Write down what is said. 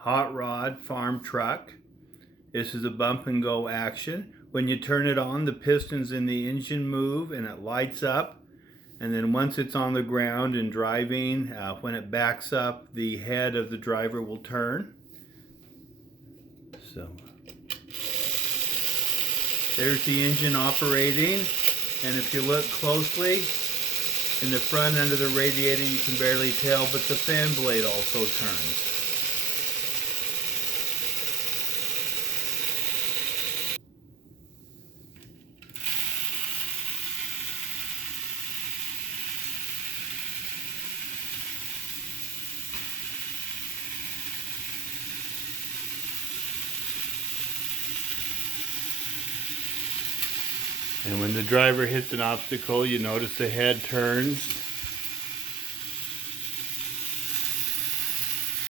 hot rod farm truck. This is a bump and go action. When you turn it on, the pistons in the engine move and it lights up. And then once it's on the ground and driving, when it backs up, the head of the driver will turn. So there's the engine operating. And if you look closely, in the front under the radiator you can barely tell, but the fan blade also turns. And when the driver hits an obstacle, you notice the head turns.